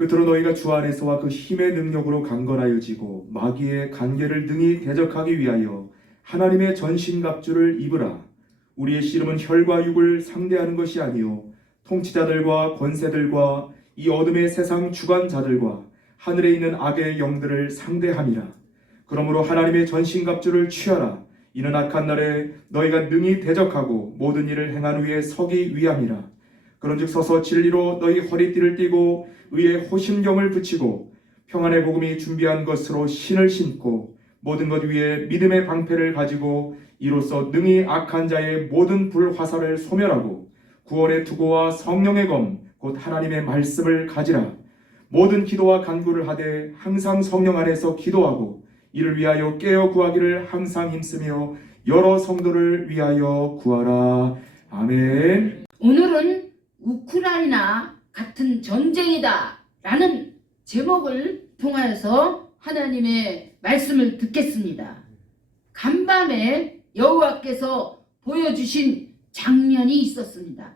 끝으로 너희가 주 안에서와 그 힘의 능력으로 강건하여지고 마귀의 관계를 능히 대적하기 위하여 하나님의 전신갑주를 입으라. 우리의 씨름은 혈과 육을 상대하는 것이 아니요 통치자들과 권세들과 이 어둠의 세상 주관자들과 하늘에 있는 악의 영들을 상대함이라. 그러므로 하나님의 전신갑주를 취하라. 이는 악한 날에 너희가 능히 대적하고 모든 일을 행한 후에 서기 위함이라. 그런즉 서서 진리로 너희 허리띠를 띠고 의의 호심경을 붙이고 평안의 복음이 준비한 것으로 신을 신고 모든 것 위에 믿음의 방패를 가지고 이로써 능히 악한 자의 모든 불화살을 소멸하고 구원의 투구와 성령의 검 곧 하나님의 말씀을 가지라. 모든 기도와 간구를 하되 항상 성령 안에서 기도하고 이를 위하여 깨어 구하기를 항상 힘쓰며 여러 성도를 위하여 구하라. 아멘. 오늘은 우크라이나 같은 전쟁이다 라는 제목을 통하여서 하나님의 말씀을 듣겠습니다. 간밤에 여호와께서 보여주신 장면이 있었습니다.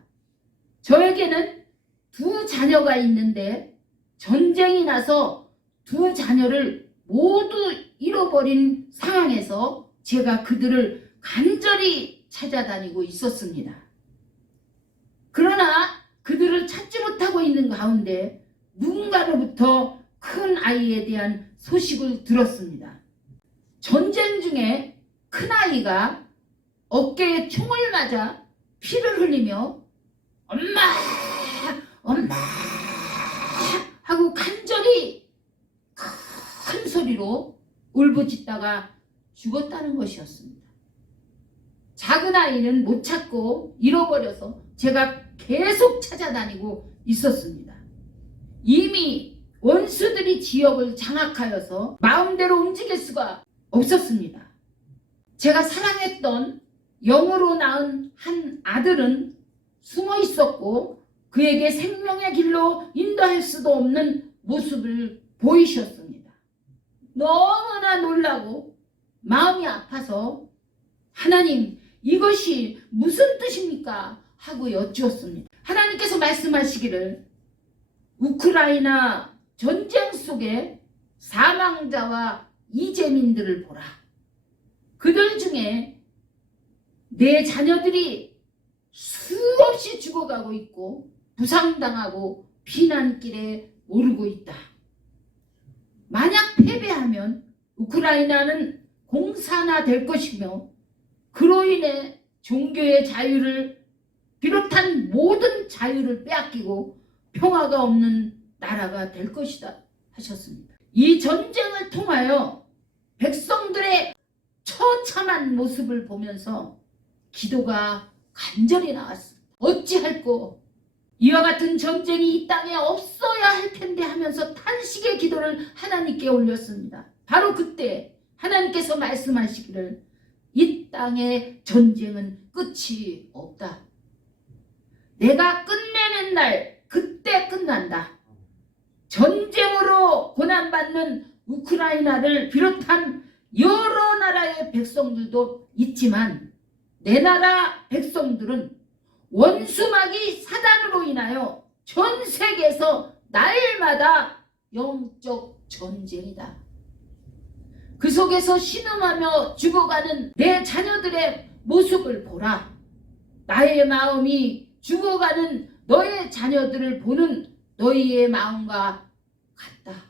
저에게는 두 자녀가 있는데 전쟁이 나서 두 자녀를 모두 잃어버린 상황에서 제가 그들을 간절히 찾아다니고 있었습니다. 그러나 그들을 찾지 못하고 있는 가운데 누군가로부터 큰 아이에 대한 소식을 들었습니다. 전쟁 중에 큰 아이가 어깨에 총을 맞아 피를 흘리며 엄마! 엄마! 하고 간절히 큰 소리로 울부짖다가 죽었다는 것이었습니다. 작은 아이는 못 찾고 잃어버려서 제가 계속 찾아다니고 있었습니다. 이미 원수들이 지역을 장악하여서 마음대로 움직일 수가 없었습니다. 제가 사랑했던 영으로 낳은 한 아들은 숨어 있었고 그에게 생명의 길로 인도할 수도 없는 모습을 보이셨습니다. 너무나 놀라고 마음이 아파서 하나님 이것이 무슨 뜻입니까? 하고 여쭈었습니다. 하나님께서 말씀하시기를 우크라이나 전쟁 속에 사망자와 이재민들을 보라. 그들 중에 내 자녀들이 수없이 죽어가고 있고 부상당하고 피난길에 오르고 있다. 만약 패배하면 우크라이나는 공산화될 것이며 그로 인해 종교의 자유를 비롯한 모든 자유를 빼앗기고 평화가 없는 나라가 될 것이다 하셨습니다. 이 전쟁을 통하여 백성들의 처참한 모습을 보면서 기도가 간절히 나왔습니다. 어찌할꼬 이와 같은 전쟁이 이 땅에 없어야 할 텐데 하면서 탄식의 기도를 하나님께 올렸습니다. 바로 그때 하나님께서 말씀하시기를 이 땅의 전쟁은 끝이 없다. 내가 끝내는 날 그때 끝난다. 전쟁으로 고난받는 우크라이나를 비롯한 여러 나라의 백성들도 있지만 내 나라 백성들은 원수마귀 사단으로 인하여 전 세계에서 날마다 영적 전쟁이다. 그 속에서 신음하며 죽어가는 내 자녀들의 모습을 보라. 나의 마음이 죽어가는 너의 자녀들을 보는 너희의 마음과 같다.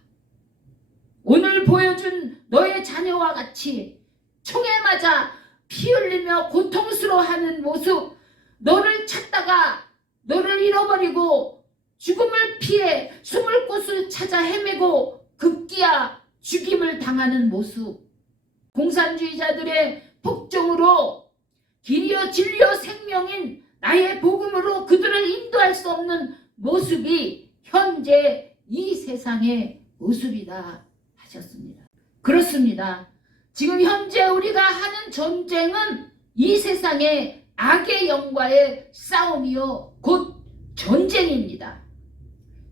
오늘 보여준 너의 자녀와 같이 총에 맞아 피 흘리며 고통스러워하는 모습, 너를 찾다가 너를 잃어버리고 죽음을 피해 숨을 곳을 찾아 헤매고 급기야 죽임을 당하는 모습, 공산주의자들의 폭정으로 길이요 진리요 생명인 나의 복음으로 그들을 인도할 수 없는 모습이 현재 이 세상의 모습이다 하셨습니다. 그렇습니다. 지금 현재 우리가 하는 전쟁은 이 세상의 악의 영과의 싸움이요 곧 전쟁입니다.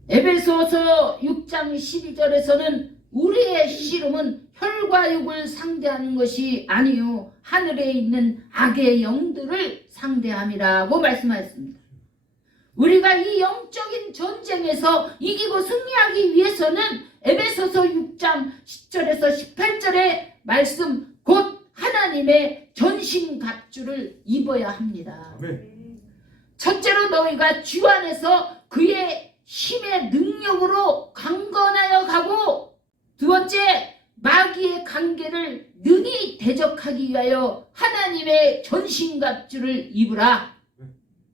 에베소서 6장 12절에서는 우리의 씨름은 혈과 육을 상대하는 것이 아니요 하늘에 있는 악의 영들을 상대함이라고 말씀하셨습니다. 우리가 이 영적인 전쟁에서 이기고 승리하기 위해서는 에베소서 6장 10절에서 18절의 말씀 곧 하나님의 전신갑주를 입어야 합니다. 아멘. 첫째로 너희가 주 안에서 그의 힘의 능력으로 강건하여 가고, 두 번째 마귀의 관계를 능히 대적하기 위하여 하나님의 전신갑주를 입으라.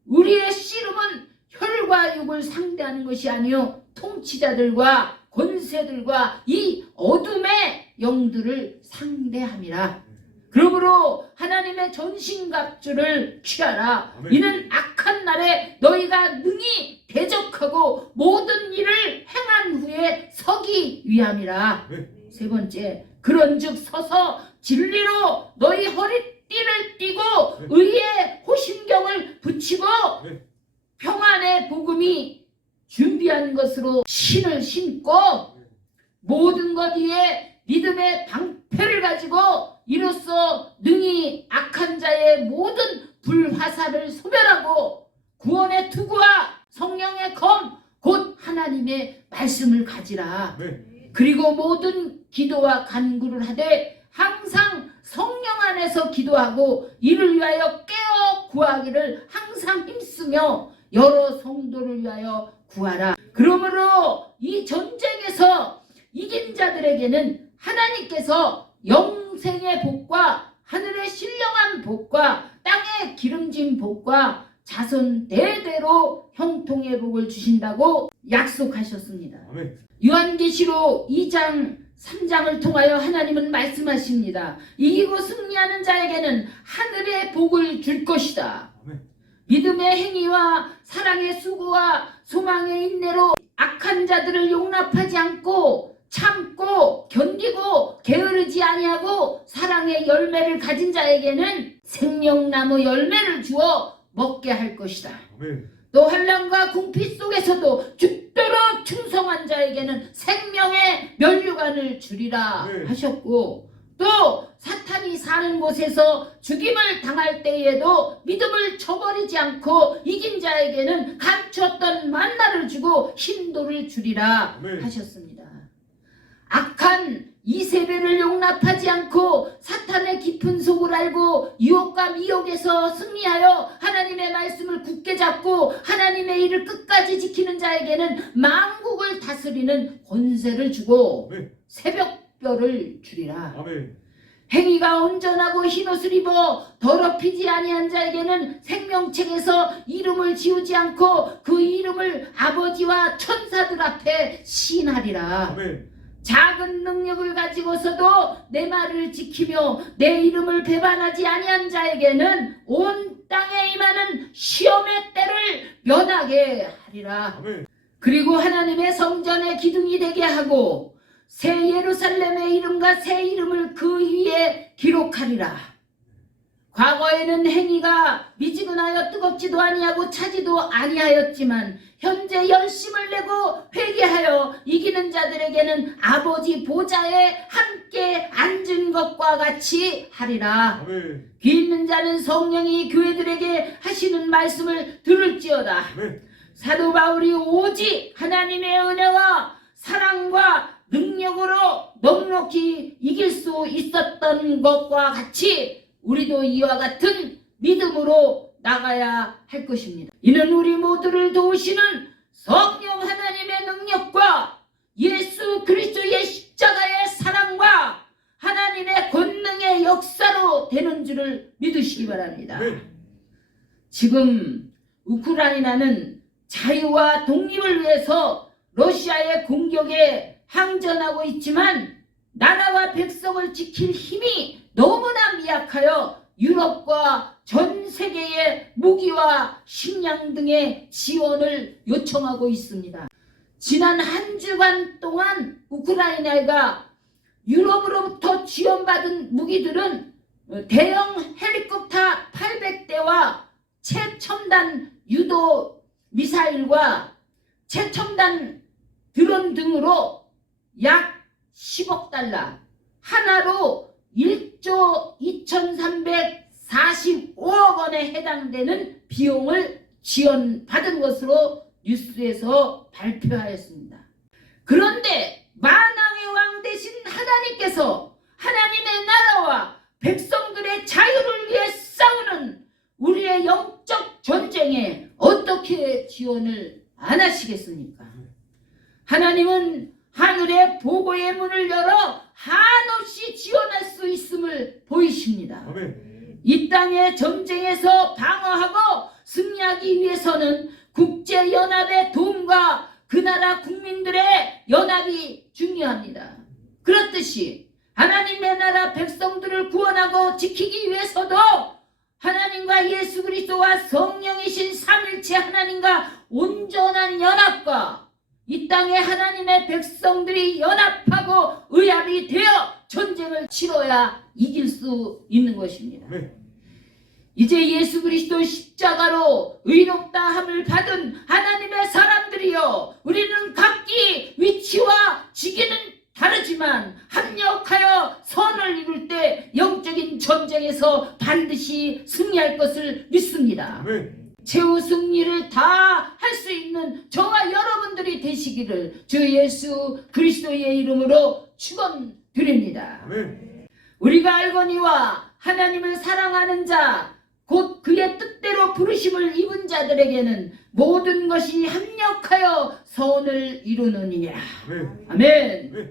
우리의 씨름은 혈과 육을 상대하는 것이 아니요 통치자들과 권세들과 이 어둠의 영들을 상대함이라. 그러므로 하나님의 전신갑주를 취하라. 아멘. 이는 악한 날에 너희가 능히 대적하고 모든 일을 행한 후에 서기 위함이라. 아멘. 세 번째, 그런즉 서서 진리로 너희 허리띠를 띠고 의의 호심경을 붙이고 네. 평안의 복음이 준비한 것으로 신을 신고 모든 것 위에 믿음의 방패를 가지고 이로써 능히 악한 자의 모든 불화살을 소멸하고 구원의 투구와 성령의 검 곧 하나님의 말씀을 가지라. 네. 그리고 모든 기도와 간구를 하되 항상 성령 안에서 기도하고 이를 위하여 깨어 구하기를 항상 힘쓰며 여러 성도를 위하여 구하라. 그러므로 이 전쟁에서 이긴 자들에게는 하나님께서 영생의 복과 하늘의 신령한 복과 땅의 기름진 복과 자손 대대로 형통의 복을 주신다고 약속하셨습니다. 아멘. 요한계시록 2장 3장을 통하여 하나님은 말씀하십니다. 이기고 승리하는 자에게는 하늘의 복을 줄 것이다. 아멘. 믿음의 행위와 사랑의 수고와 소망의 인내로 악한 자들을 용납하지 않고 참고 견디고 게으르지 아니하고 사랑의 열매를 가진 자에게는 생명나무 열매를 주어 먹게 할 것이다. 아멘. 또 환난과 궁핍 속에서도 죽도록 충성한 자에게는 생명의 면류관을 주리라 네. 하셨고, 또 사탄이 사는 곳에서 죽임을 당할 때에도 믿음을 저버리지 않고 이긴 자에게는 감추었던 만나를 주고 힘도를 주리라 네. 하셨습니다. 악한 이세벨을 용납하지 않고 사탄의 깊은 속을 알고 유혹과 미혹에서 승리하여 하나님의 말씀을 굳게 잡고 하나님의 일을 끝까지 지키는 자에게는 만국을 다스리는 권세를 주고 네. 새벽별을 주리라. 아멘. 행위가 온전하고 흰옷을 입어 더럽히지 아니한 자에게는 생명책에서 이름을 지우지 않고 그 이름을 아버지와 천사들 앞에 시인하리라. 아멘. 작은 능력을 가지고서도 내 말을 지키며 내 이름을 배반하지 아니한 자에게는 온 땅에 임하는 시험의 때를 면하게 하리라. 아멘. 그리고 하나님의 성전의 기둥이 되게 하고 새 예루살렘의 이름과 새 이름을 그 위에 기록하리라. 과거에는 행위가 미지근하여 뜨겁지도 아니하고 차지도 아니하였지만 현재 열심을 내고 회개하여 이기는 자들에게는 아버지 보좌에 함께 앉은 것과 같이 하리라. 아멘. 귀 있는 자는 성령이 교회들에게 하시는 말씀을 들을지어다. 아멘. 사도 바울이 오직 하나님의 은혜와 사랑과 능력으로 넉넉히 이길 수 있었던 것과 같이 우리도 이와 같은 믿음으로 나가야 할 것입니다. 이는 우리 모두를 도우시는 성령 하나님의 능력과 예수 그리스도의 십자가의 사랑과 하나님의 권능의 역사로 되는 줄을 믿으시기 바랍니다. 아멘. 지금 우크라이나는 자유와 독립을 위해서 러시아의 공격에 항전하고 있지만 나라와 백성을 지킬 힘이 너무나 미약하여 유럽과 전 세계의 무기와 식량 등의 지원을 요청하고 있습니다. 지난 한 주간 동안 우크라이나가 유럽으로부터 지원받은 무기들은 대형 헬리콥터 800대와 최첨단 유도 미사일과 최첨단 드론 등으로 약 10억 달러, 하나로 1조 2345억 원에 해당되는 비용을 지원받은 것으로 뉴스에서 발표하였습니다. 그런데 만왕의 왕 되신 하나님께서 하나님의 나라와 백성들의 자유를 위해 싸우는 우리의 영적 전쟁에 어떻게 지원을 안 하시겠습니까? 하나님은 하늘의 보고의 문을 열어 한없이 지원할 수 있음을 보이십니다. 이 땅의 전쟁에서 방어하고 승리하기 위해서는 국제연합의 도움과 그 나라 국민들의 연합이 중요합니다. 그렇듯이 하나님의 나라 백성들을 구원하고 지키기 위해서도 하나님과 예수 그리스도와 성령이신 삼일체 하나님과 온전한 연합과 이 땅에 하나님의 백성들이 연합하고 의합이 되어 전쟁을 치러야 이길 수 있는 것입니다. 이제 예수 그리스도 십자가로 의롭다 함을 받은 하나님의 사람들이여, 우리는 각기 위치와 직위는 다르지만 합력하여 선을 이룰 때 영적인 전쟁에서 반드시 승리할 것을 믿습니다. 최후 승리를 다 할 수 있는 저와 여러분들이 되시기를 주 예수 그리스도의 이름으로 축원드립니다. 우리가 알거니와 하나님을 사랑하는 자 곧 그의 뜻대로 부르심을 입은 자들에게는 모든 것이 합력하여 선을 이루느니라. 아멘.